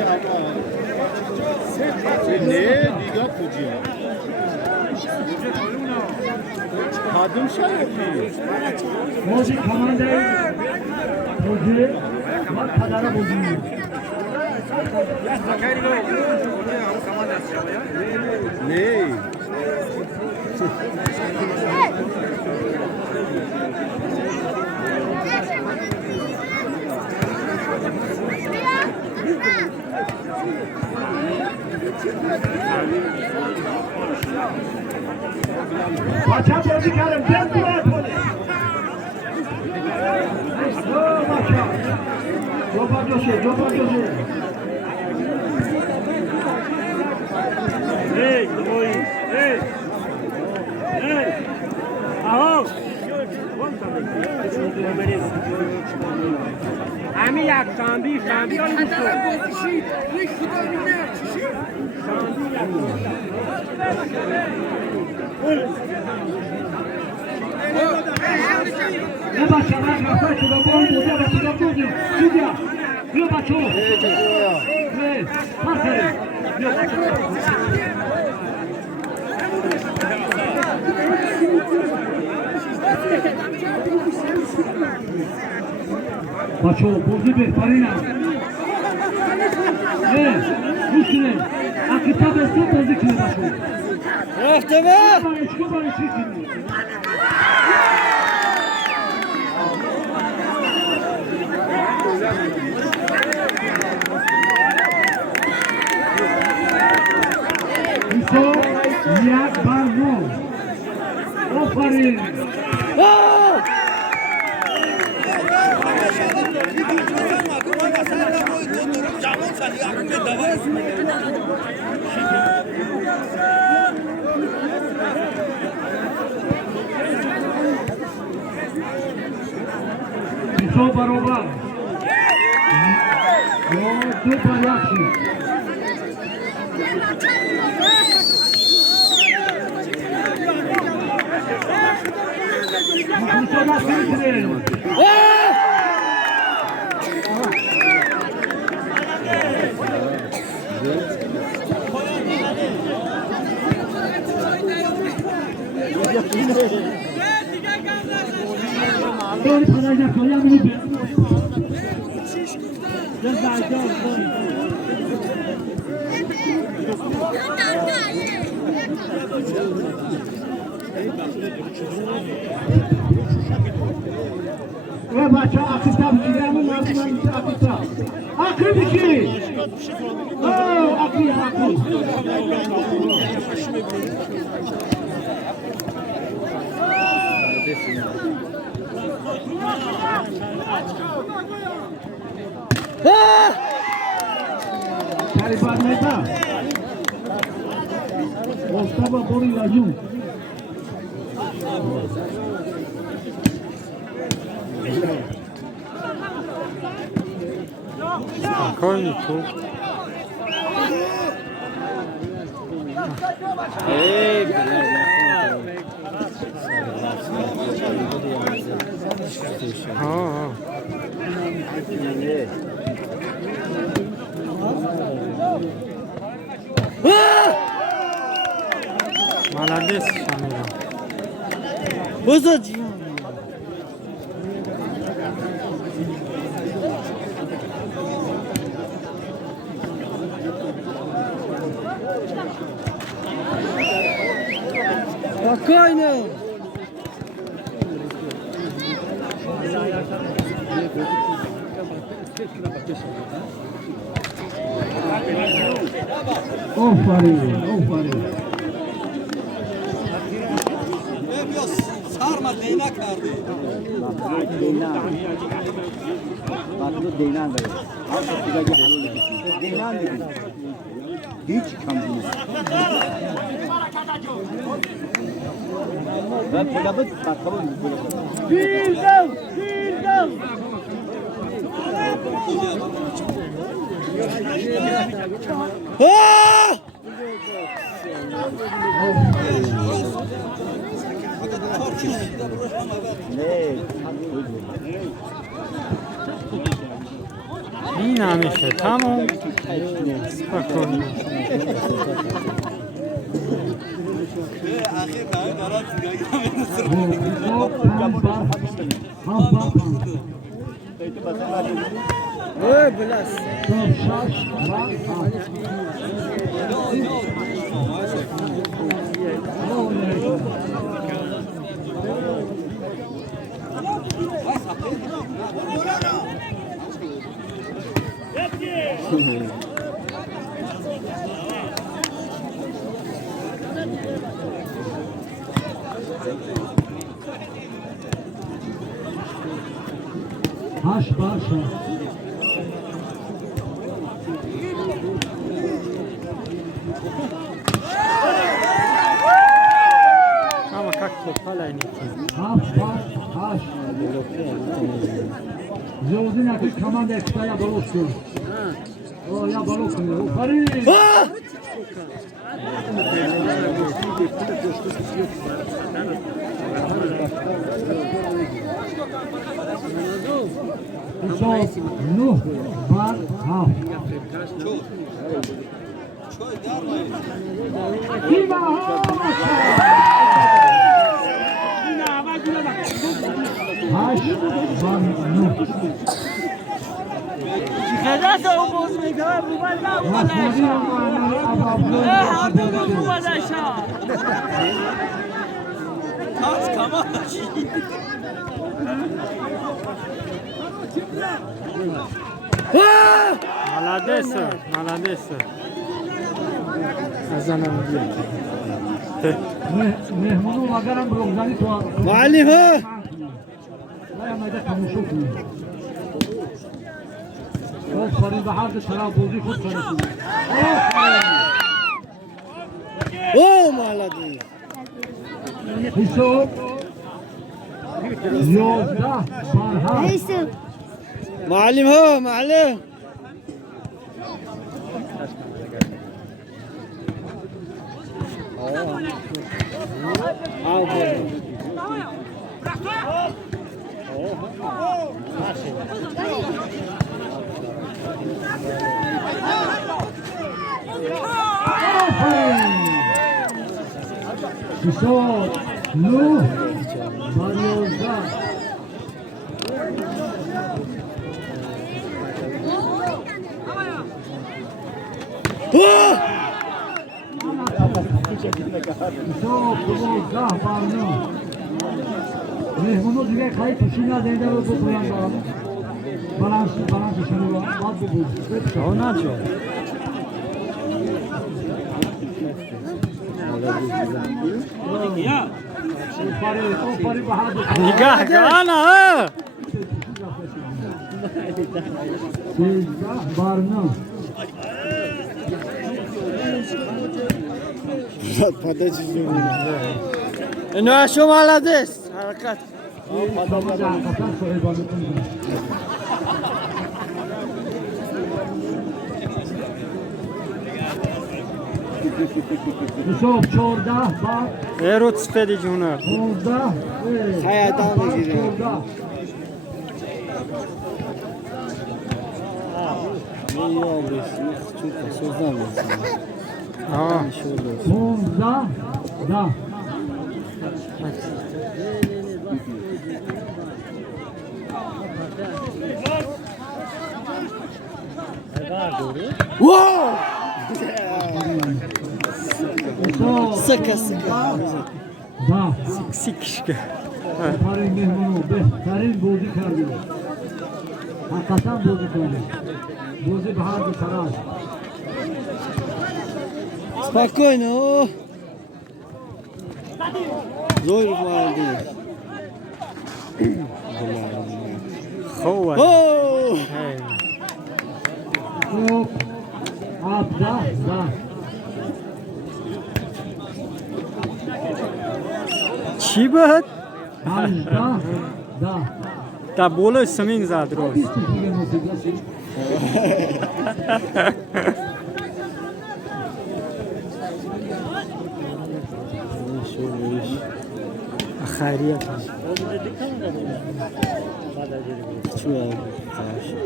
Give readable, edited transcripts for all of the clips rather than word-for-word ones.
Ne دیگه کجا کدوم شرفی موزی کمانده موزی ما پدر بودیم نه بچه بازی کردم بیاد بیاد جوبا جوشه Hey, boy. Hey. Hey. Aho. همین یک شنبی رو نه بچه من رفت شده بایی بوده و شده بودیم جوبیا بیا بچه نه پرکره بیا بچه بازی بهترین است گوش کنه اکتا بسته بازی کنه بچه رفته با اشکو برای چی کنی ایسا یک برنو آفرین ایسا برابر دو پر یکی ایسا دستی کنه داری پدر نکنی هم اینو و بچه ها اکتا بشیده همون مردم هم میشه اکتا اکری بشی اکری Cari Barneta Ostava Bori Laju Spokojnie tu. ای Молодец, Шамила. Позади. Спокойно. آفرین سرما دینا کردی مطلوب دینا داره هر دیگه دینا میگه هیچ کم نیست و پدا بود تقابل Bildim این همیشه تمام Spokojnie. Ey bilas. Haş başa. Ama как попало не Haş baş haş. Zozun akı komanda ekstaya balok diyor. O ya balok diyor. Yukarı. So, Nuh var ha. Kiva Haş var Nuh. خلاص أبوس ميجاب ولا ولا شاء حبيبي ولا شاء خلاص كمان Молодец, молодец. Azanam diyor. Mehmunu magaram Ramzani to. Muallim ha. Vay mayda kamuşu ki. O farin bahar de şarab bozi khud karesi. O maladi. Hisob. Yozda barha. Muallim ha, muallim. Hisob. Nuh. Baryozda. Hisob. Yozda barno. Mehmunu diye kayıt işine değdi ve bu programda. Balans işini var. Bak bu. O ne yapıyor? Opari bahar de. Nikah kana ha. Sezgah barno. Pada çiziyorum. Ne şu молодец. Harakat. Kapan sohbet Yusuf çorda bak. Erot spedi juna. Çorda. Hayata mı giriyor? Çorda. İyi oldu. Çok sözden mi? Ha. Çorda. Da. Wow! Yusuf. Sıkı sıkı. Da. Sikişke. Parin mehmunu behtarin bozi kardi. Hakikaten bozi kardi. Bozi bahar de sarar. Спокойно. Zor vardı. Хова. Oh! Hey. Hop. Abda. Da. Çibat. Ajda. Da. Ta bolo saming zadros. Hiç kişiyle nasıl? Xayriyat. Şu an karşı.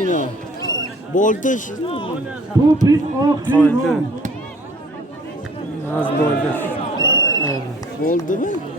Ino. Bo'ldi. To'pish oq Qoldi. Az bo'ldi. Bo'ldimi?